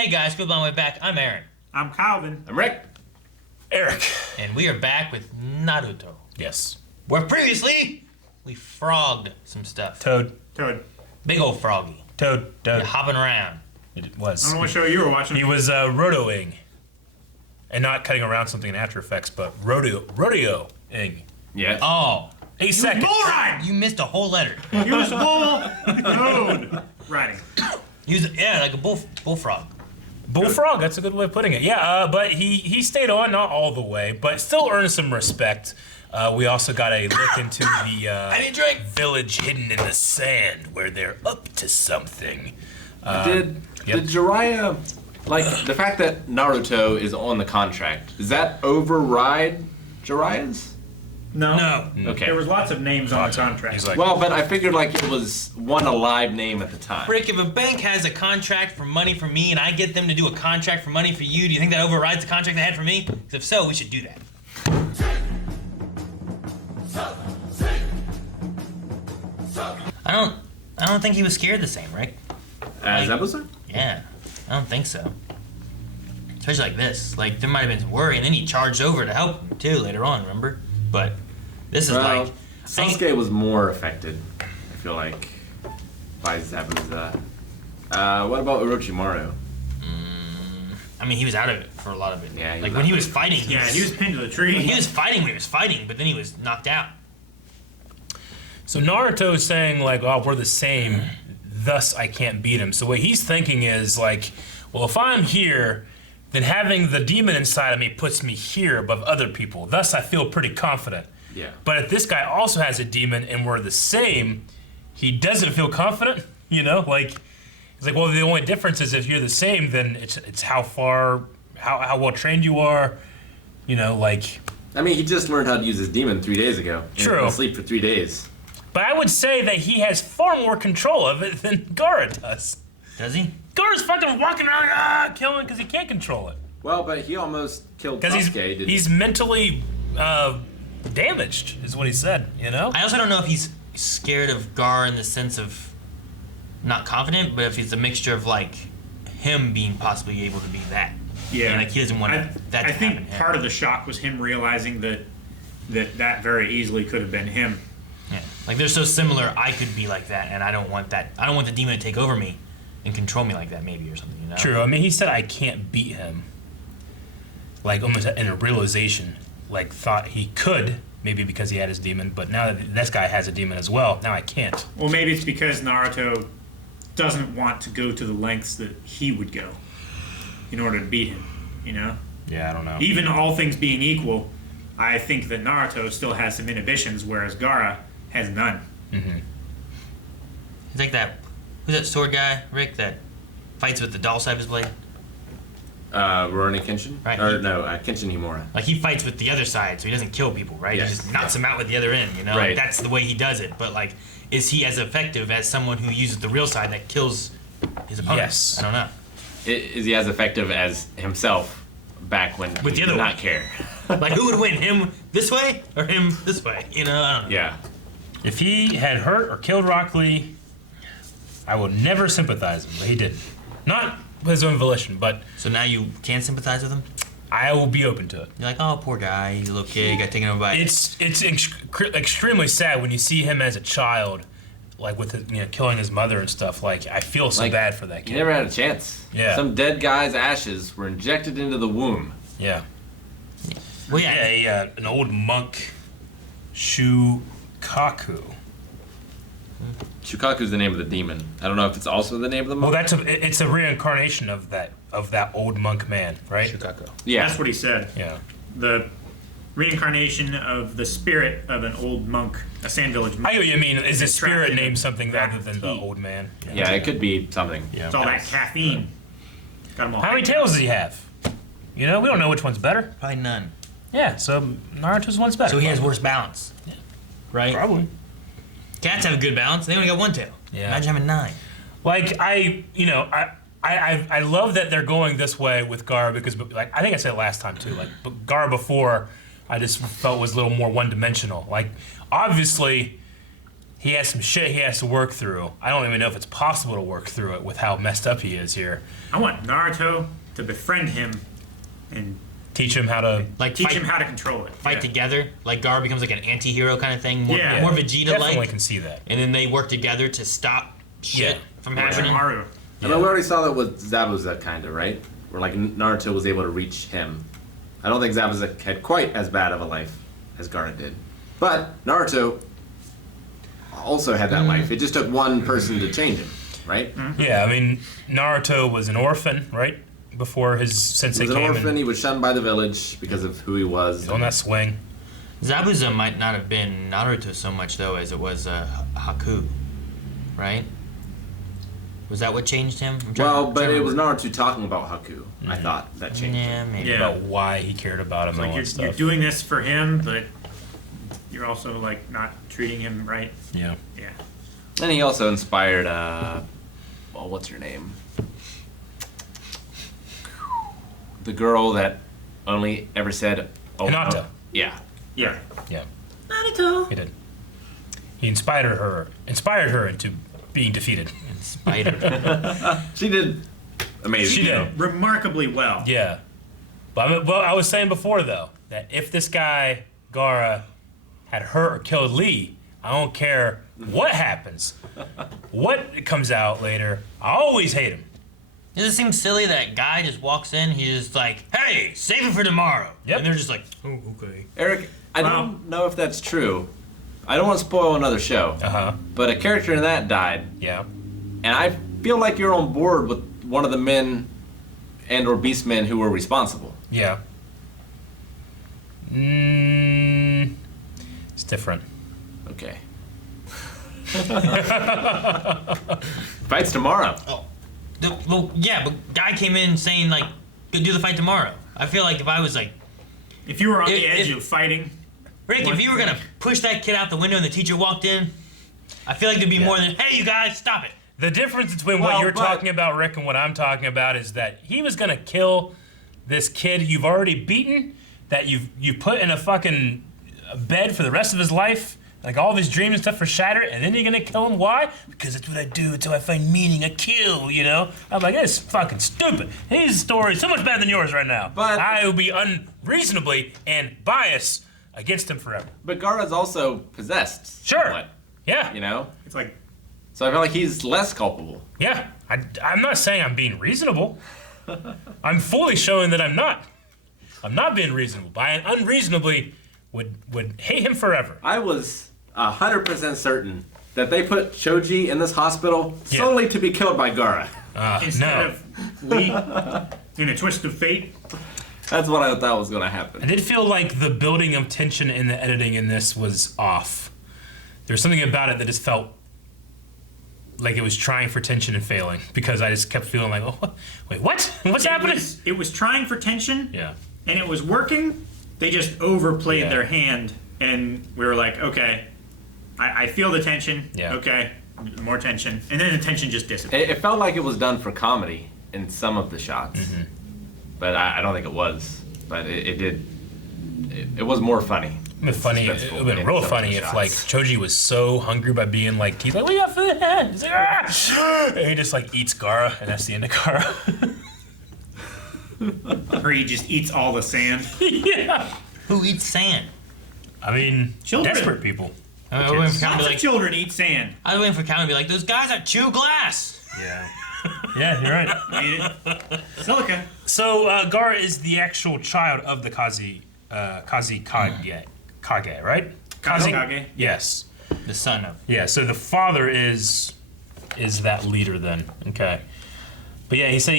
Hey guys, good long way back. I'm Aaron. I'm Calvin. I'm Rick. Eric. And we are back with Naruto. Yes. Where previously, we frogged some stuff. Toad. Big old froggy. Toad. You're hopping around. It was. I don't know what show you were watching. He was rotoing. And not cutting around something in After Effects, but rodeoing. Yeah. Oh. 8 seconds. Bull riding! You missed a whole letter. He was bull riding. Like a bullfrog. Bullfrog, that's a good way of putting it. Yeah, but he stayed on, not all the way, but still earned some respect. We also got a look into the I need a drink. village hidden in the sand where they're up to something. Did Jiraiya, like, the fact that Naruto is on the contract, does that override Jiraiya's? No. Okay. There was lots of names on the contract. He's like, Well, but I figured, like, it was one alive name at the time. Rick, if a bank has a contract for money for me and I get them to do a contract for money for you, do you think that overrides the contract they had for me? Because if so, we should do that. I don't think he was scared the same, Rick. As Emerson? Yeah, I don't think so. Especially like this. Like, there might have been some worry, and then he charged over to help him, too, later on, remember? But this is like... Sasuke was more affected, I feel like, by Zabuza. What about Orochimaru? I mean, he was out of it for a lot of it. Yeah, like, when he was fighting... He was pinned to the tree. He was fighting when he was fighting, but then he was knocked out. So Naruto is saying, like, oh, we're the same, thus I can't beat him. So what he's thinking is, like, well, if I'm here, then having the demon inside of me puts me here above other people. Thus, I feel pretty confident. Yeah. But if this guy also has a demon and we're the same, he doesn't feel confident, you know? Like, he's like, well, the only difference is if you're the same, then it's how well trained you are, you know, like... I mean, he just learned how to use his demon 3 days ago. True. He was asleep for 3 days. But I would say that he has far more control of it than Garra does. Does he? Garra's fucking walking around killing because he can't control it. Well, but he almost killed Because Sasuke, didn't he's mentally damaged, is what he said, you know? I also don't know if he's scared of Gar in the sense of not confident, but if it's a mixture of, like, him being possibly able to be that. Yeah. And, like, he doesn't want that to happen I think to him. part of the shock was him realizing that very easily could have been him. Yeah. Like, they're so similar, I could be like that, and I don't want that. I don't want the demon to take over me and control me like that, maybe, or something, you know? True. I mean, he said I can't beat him. Like, almost in a realization. Like, thought he could, maybe because he had his demon, but now that this guy has a demon as well, now I can't. Well, maybe it's because Naruto doesn't want to go to the lengths that he would go in order to beat him, you know? Yeah, I don't know. Even all things being equal, I think that Naruto still has some inhibitions, whereas Garra has none. Mm-hmm. He's like that, who's that sword guy, Rick, that fights with the dull side of his blade? Rurouni Kenshin? Right. Or no, Kenshin Himura. Like, he fights with the other side, so he doesn't kill people, right? Yes. He just knocks them out with the other end, you know? Right. Like, that's the way he does it. But, like, is he as effective as someone who uses the real side that kills his opponent? Yes. I don't know. Is he as effective as himself back when With he the other did one. not care? Like, who would win, him this way or him this way? You know, I don't know. Yeah. If he had hurt or killed Rock Lee, I would never sympathize him, but he didn't. Not his own volition, but So now you can sympathize with him? I will be open to it. You're like, oh, poor guy, he's a little kid, got taken over by... It's extremely sad when you see him as a child, like with his, killing his mother and stuff. Like, I feel so Like, bad for that He kid. never had a chance. Yeah. Some dead guy's ashes were injected into the womb. Yeah. Well, yeah. Yeah, an old monk, Shukaku. Shukaku's the name of the demon. I don't know if it's also the name of the Well, monk. it's a reincarnation of that old monk man, right? Shukaku. Yeah. That's what he said. Yeah. The reincarnation of the spirit of an old monk, a Sand Village monk. I know what you mean. Is the Trapped spirit in named a something vat other of than the tea. old man? Yeah, it could be something. Yeah. It's all that caffeine. Got 'em all How many tails does he have? You know, we don't know which one's better. Probably none. Yeah, so Naruto's one's better. So he has worse balance. Right? Probably. Cats have a good balance. They only got one tail. Yeah. Imagine having 9. Like, I love that they're going this way with Garra because, like, I think I said it last time too. Like, Garra before, I just felt was a little more one-dimensional. Like, obviously, he has some shit he has to work through. I don't even know if it's possible to work through it with how messed up he is here. I want Naruto to befriend him and Teach him how to teach him how to control it. fight together. Like Garra becomes like an anti-hero kind of thing. More Vegeta-like. Definitely can see that. And then they work together to stop shit from happening. Mario. I mean, we already saw that with Zabuza, kind of, right? Where like Naruto was able to reach him. I don't think Zabuza had quite as bad of a life as Garra did, but Naruto also had that life. It just took one person to change him, right? Yeah, I mean, Naruto was an orphan, right? Before his sensei He was came an orphan. and He was shunned by the village because of who he was. on that swing. Zabuza might not have been Naruto so much though as it was Haku, right? Was that what changed him? But it was Naruto talking about Haku. I thought that changed him. Yeah, maybe. Yeah. About why he cared about him It's and like all that you're stuff. doing this for him, but you're also like not treating him right. Yeah. Yeah. And he also inspired, what's her name? The girl that only ever said, Hinata. Yeah. Yeah. Yeah. Naruto. He did. He inspired her into being defeated. Spider. She did amazing. She did. Remarkably well. Yeah. But I was saying before, though, that if this guy, Garra, had hurt or killed Lee, I don't care what happens, what comes out later, I always hate him. Does it seem silly that guy just walks in, he's just like, hey, save it for tomorrow. Yep. And they're just like, oh, okay. Eric, I Well- don't know if that's true. I don't want to spoil another show. Uh-huh. But a character in that died, Yeah. and I feel like you're on board with one of the men and or beast men who were responsible. Yeah. It's different. Okay. Fight's tomorrow. Oh. Well, yeah, but guy came in saying, like, go do the fight tomorrow. I feel like if I was like, If you were on the If- edge if- of fighting, Rick, if you were gonna push that kid out the window and the teacher walked in, I feel like there'd be more than, hey, you guys, stop it. The difference between what Well, you're but- talking about, Rick, and what I'm talking about is that he was gonna kill this kid you've already beaten, that you put in a fucking bed for the rest of his life, like all of his dreams and stuff are shattered, and then you're gonna kill him. Why? Because that's what I do until I find meaning. I kill, you know? I'm like, it's fucking stupid. His story is so much better than yours right now. But- I will be unreasonably and biased against him forever. But Garra's also possessed. Sure. somewhat, Yeah. you know? it's like, So I feel like he's less culpable. Yeah, I'm not saying I'm being reasonable. I'm fully showing that I'm not. I'm not being reasonable. But I unreasonably would hate him forever. I was 100% certain that they put Choji in this hospital Yeah. solely to be killed by Garra. instead No. of Lee in a twist of fate. That's what I thought was going to happen. I did feel like the building of tension in the editing in this was off. There's something about it that just felt like it was trying for tension and failing, because I just kept feeling like, oh, wait, what? What's happening? It was trying for tension, Yeah. and it was working. They just overplayed Yeah. their hand, and we were like, okay, I feel the tension. Yeah. Okay, more tension, and then the tension just disappeared. It felt like it was done for comedy in some of the shots. But I don't think it was. But it did. It was more funny. It'd been funny. It Suspenseful would have been in real some of the funny if shots. like Choji was so hungry by being like, he's like, we got food. He's like, ah! And he just like eats Garra, and that's the end of Garra. Or he just eats all the sand. Yeah. Who eats sand? I mean, Children. desperate people. I was waiting for Calvin to Lots be of like, children eat sand. I was waiting for Calvin to be like, those guys that chew glass. Yeah. Yeah, you're right. I mean, silica. So Garra is the actual child of the Kage, right? Kazekage. Yes. The son of. Yeah. So the father is that leader then? Okay. But yeah, he said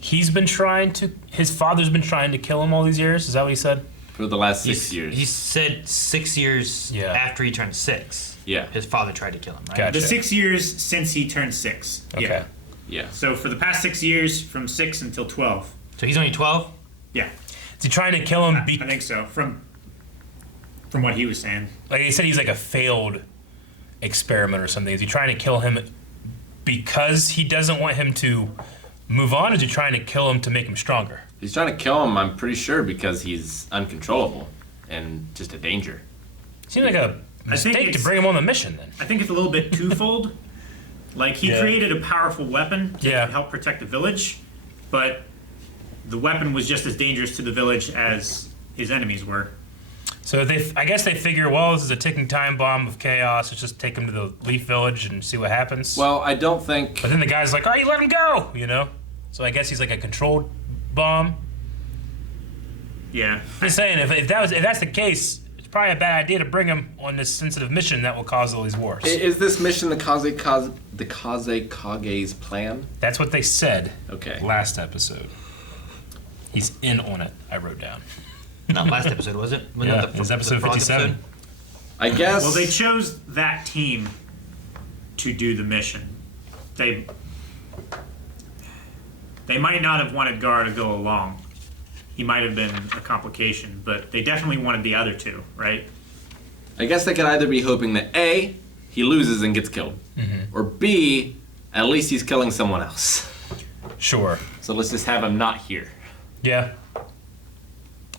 he's been trying to. His father's been trying to kill him all these years. Is that what he said? For the last 6 years. He said 6 years Yeah. after he turned 6. Yeah. His father tried to kill him, right? Gotcha. The 6 years since he turned 6. Okay. Yeah. Yeah. So for the past 6 years, from 6 until 12. So he's only 12? Yeah, Is he trying to kill him? I think so. From what he was saying. Like he said, he's like a failed experiment or something. Is he trying to kill him because he doesn't want him to move on? Or is he trying to kill him to make him stronger? He's trying to kill him, I'm pretty sure, because he's uncontrollable and just a danger. Seems like a Mistake to bring him on the mission then. I think it's a little bit twofold. Like, he created a powerful weapon to help protect the village, but the weapon was just as dangerous to the village as his enemies were. So I guess they figure, well, this is a ticking time bomb of chaos. Let's just take him to the Leaf Village and see what happens. Well, I don't think. But then the guy's like, "Oh, you let him go," you know. So I guess he's like a controlled bomb. Yeah. I'm saying if that's the case, it's probably a bad idea to bring him on this sensitive mission that will cause all these wars. Is this mission the Kazekage's plan? That's what they said. Okay. Last episode. He's in on it. I wrote down. Not last episode, was it? Was Yeah, that it was episode frog 57. episode? I guess. Well, they chose that team to do the mission. They might not have wanted Garra to go along. He might have been a complication, but they definitely wanted the other two, right? I guess they could either be hoping that A, he loses and gets killed, or B, at least he's killing someone else. Sure. So let's just have him not here. Yeah.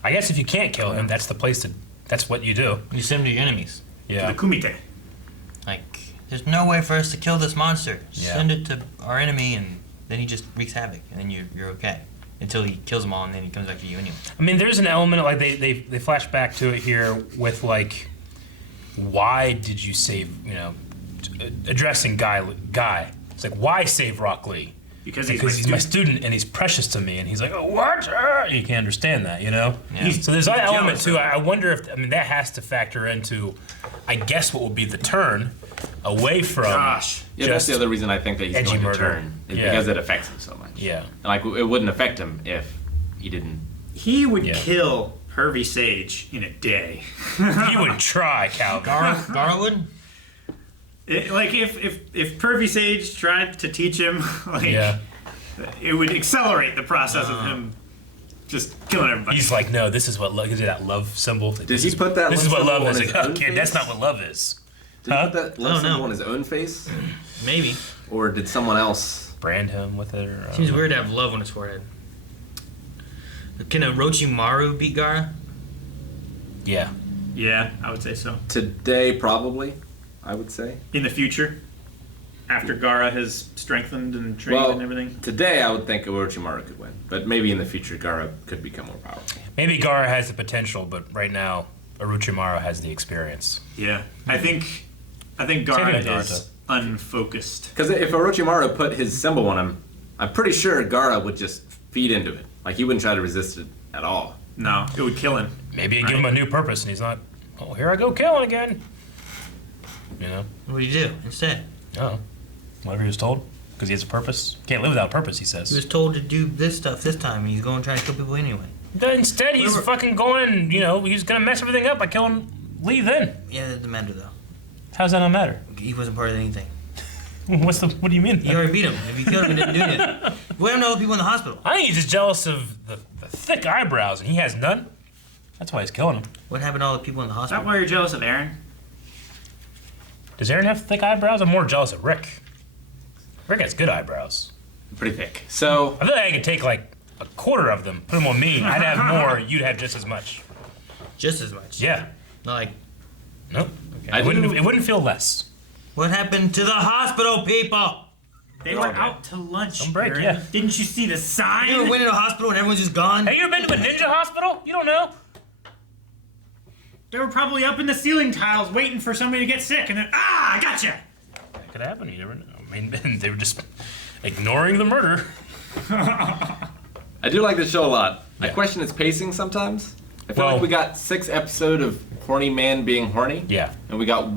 I guess if you can't kill him, that's the place to. That's what you do. You send him to your enemies. Yeah. The Kumite. Like, there's no way for us to kill this monster. Yeah. Send it to our enemy, and then he just wreaks havoc, and then you're okay. Until he kills them all, and then he comes back to you anyway. I mean, there's an element of, like they flash back to it here with like, why did you save? You know, addressing Guy. It's like, why save Rock Lee? Because He's my student and he's precious to me, and he's like, oh, what? You can't understand that, you know. Yeah. So there's that element jealous too. of him. I wonder if that has to factor into, I guess, what will be the turn away from. Gosh. Yeah, that's just the other reason I think that he's edgy going to murder. turn. Is Yeah. because it affects him so much. Yeah. Like, it wouldn't affect him if he didn't. He would Yeah. kill Pervy Sage in a day. He would try, Calvin. Garra would? Like, if Pervy Sage tried to teach him, like, Yeah. it would accelerate the process of him just killing everybody. He's like, no, this is what love. Gives you that love symbol. Did he put that This is what symbol love on is. his Like, own oh, kid, that's face? not what love is. Did he Huh? put that I don't love symbol know. on his own face? Maybe. Or did someone else? Brand him with it. Or, Seems weird to have love on his forehead. Can Orochimaru beat Garra? Yeah. Yeah, I would say so. Today, probably, I would say. In the future, after Garra has strengthened and trained Well, and everything. today I would think Orochimaru could win. But maybe in the future, Garra could become more powerful. Maybe Garra has the potential, but right now, Orochimaru has the experience. Yeah, I think Garra is unfocused. Because if Orochimaru put his symbol on him, I'm pretty sure Garra would just feed into it. Like, he wouldn't try to resist it at all. No, it would kill him. Maybe it give him a new purpose, and he's not. Oh, here I go killing again. You know. What do you do instead? Oh, whatever he was told, because he has a purpose. Can't live without a purpose, he He says. was told to do this stuff this time, and he's going trying to kill people anyway. Instead, he's Whatever. fucking going. You know, he's gonna mess everything up by killing Lee. Then Yeah, that doesn't matter though. how's that not matter? He wasn't part of anything. What do you mean? He already beat him. If he killed him, he didn't do it. We don't know the people in the hospital. I think he's just jealous of the thick eyebrows, and he has none. That's why he's killing him. What happened to all the people in the Is that hospital? why you're jealous of Aaron? Does Aaron have thick eyebrows? I'm more jealous of Rick. Rick has good eyebrows. Pretty thick. So, I feel like I could take like a quarter of them, put them on me. I'd have more. You'd have just as much. Just as much. Yeah. Not like, Nope. I It wouldn't. do- It wouldn't feel less. what happened to the hospital people? They were out to lunch. Some break, Aaron. yeah. Didn't you see the sign? You ever went to a hospital and everyone's just gone? Have you ever been to a ninja hospital? You don't know. They were probably up in the ceiling tiles waiting for somebody to get sick, and then I gotcha. That could happen. You never know. I mean, they were just ignoring the murder. I do like this show a lot. I Yeah. question its pacing sometimes. I feel Well- like we got 6 episodes of horny man being horny. Yeah. And we got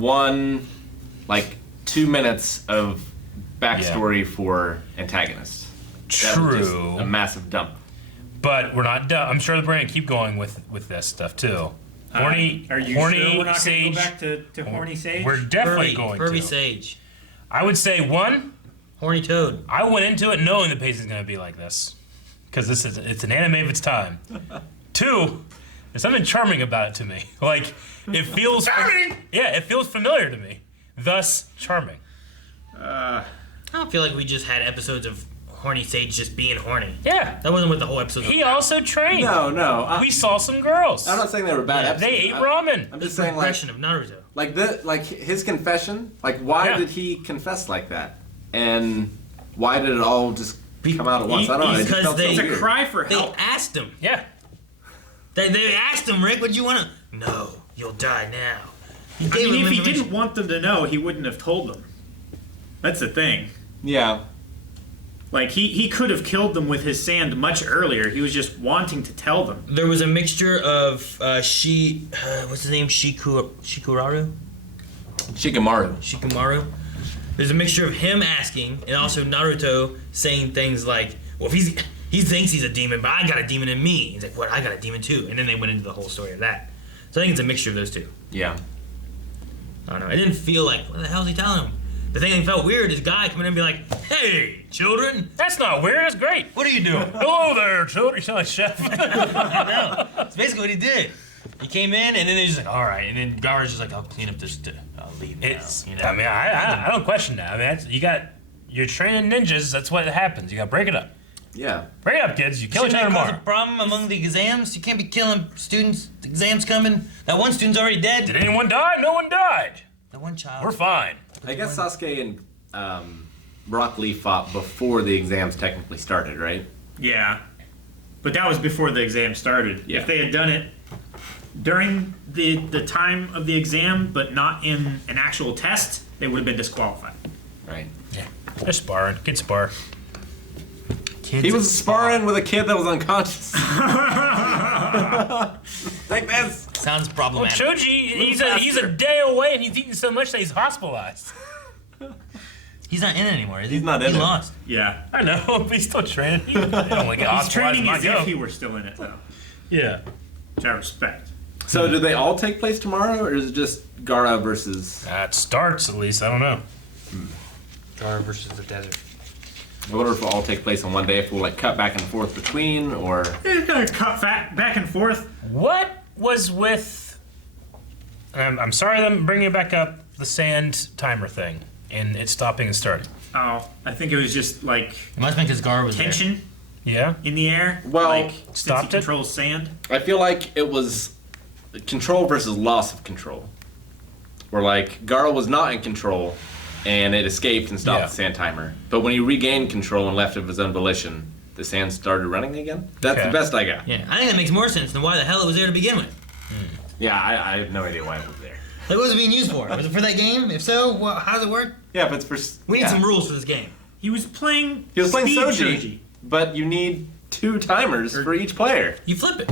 2 minutes of backstory for antagonists. That was just True. a massive dump. But we're not done. I'm sure they're going to keep going with this stuff too. Horny, Are you horny sure we're not going to Sage. go back to horny Sage? We're definitely going Pervy to. Sage. I would say one. Horny Toad. I went into it knowing the pace is going to be like this, because it's an anime of its time. 2, there's something charming about it to me. Like it feels Charming! Yeah, it feels familiar to me. Thus charming. I don't feel like we just had episodes of horny Sage just being horny. Yeah. That wasn't what the whole episode was He about. also trained. No. We saw some girls. I'm not saying they were bad episodes. They ate ramen. I'm just saying, like, Impression of Naruto. like his confession. Like, why did he confess like that? And why did it all just come out at once? I don't know. It just because felt so It's a weird. cry for They help. asked him. Yeah. They asked him, Rick, what do you want to... No, you'll die now. He I gave mean, him if he information. didn't want them to know, he wouldn't have told them. That's the thing. Yeah. Like, he could have killed them with his sand much earlier. He was just wanting to tell them. There was a mixture of what's his name? Shikamaru? Shikamaru. There's a mixture of him asking and also Naruto saying things like, well, if he thinks he's a demon, but I got a demon in me. He's like, what? I got a demon too. And then they went into the whole story of that. So I think it's a mixture of those two. Yeah. I don't know. It didn't feel like, what the hell is he telling him? The thing that felt weird is guy coming in and be like, hey, children. That's not weird. That's great. What are you doing? Hello there, children. You sound like Chef. I know. That's basically what he did. He came in and then he's just like, all right. And then Garra's just like, I'll clean up this. I'll leave now. You know? I mean, I don't question that. I mean, you're training ninjas. That's what happens. You got to break it up. Yeah. Break it up, kids. You kill each Shouldn't other that cause tomorrow. a problem among the exams? You can't be killing students. The exam's coming. That one student's already dead. Did anyone die? No one died. That one child. We're fine. I guess Sasuke and Rock Lee fought before the exams technically started, right? Yeah. But that was before the exam started. Yeah. If they had done it during the time of the exam, but not in an actual test, they would have been disqualified. Right. Yeah. They're sparring. Kids spar. Kids He was sparring with a kid that was unconscious. Like this. Sounds Well, problematic. Choji, he's a day away and he's eating so much that he's hospitalized. He's not in it anymore, is he? He's not in he it. lost. Yeah. I know, but he's still training. He don't like get He's hospitalized training and as not if go. he were still in it, though. Yeah. Which I respect. So do they all take place tomorrow, or is it just Garra versus... It starts, at least. I don't know. Garra versus the desert. I wonder if it'll all take place on one day, if we'll like cut back and forth between, or... They're gonna cut back and forth. What was with... I'm sorry that I'm bringing it back up, the sand timer thing, and it stopping and starting. Oh, I think it was just like It must have been because Garra was tension Yeah? in the air. Well, like, since stopped he it? controls sand. I feel like it was control versus loss of control. Where like, Garra was not in control, and it escaped and stopped Yeah. the sand timer. But when he regained control and left of his own volition, the sand started running again? That's Okay. the best I got. there. Yeah, I think that makes more sense than why the hell it was there to begin with. Yeah, I have no idea why it was there. Like, what was it being used for? Was it for that game? If so, how does it work? Yeah, but it's for... We need yeah. some rules for this game. He was playing. He was playing Speed Soji, but you need 2 timers for each player. You flip it.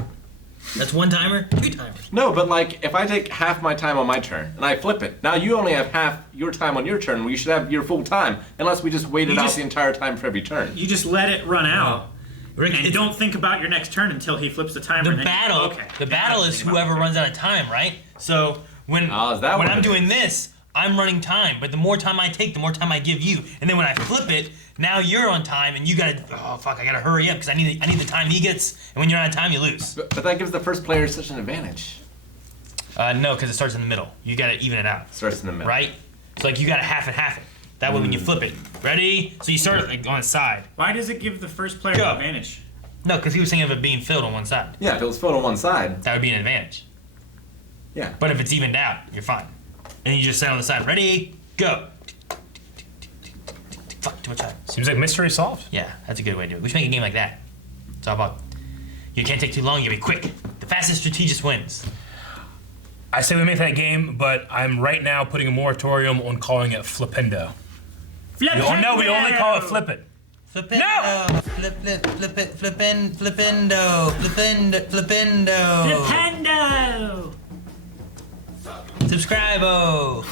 That's 1 timer, 2 timers. No, but like, if I take half my time on my turn, and I flip it, now you only have half your time on your turn, well, you should have your full time, unless we just waited You out just- the entire time for every turn. You just let it run out. Rick, And it's- don't think about your next turn until he flips the timer. the and then- battle. Okay. The battle is whoever runs out of time, right? So when Oh, is that when what I'm it doing is? this, I'm running time. But the more time I take, the more time I give you. And then when I flip it, now you're on time, and you gotta. Oh fuck! I gotta hurry up because I need the time he gets. And when you're out of time, you lose. But that gives the first player such an advantage. No, because it starts in the middle. You gotta even it out, Starts in the middle. right? So like you gotta half and half it. That way when you flip it, ready? So you start like on the side. Why does it give the first player Go. an advantage? No, because he was thinking of it being filled on one side. Yeah, if it was filled on one side, That would be an advantage. yeah. But if it's evened out, you're fine. And you just set on the side. Ready? Go. Fuck, too much time. Seems like mystery solved. Yeah, that's a good way to do it. We should make a game like that. It's all about you can't take too long, you gotta be quick. The fastest strategist wins. I say we make that game, but I'm right now putting a moratorium on calling it Flipendo. No, we only call it Flip It. Flipendo. No! Flip it, flipendo. Flipendo. Nintendo! Subscribe-o.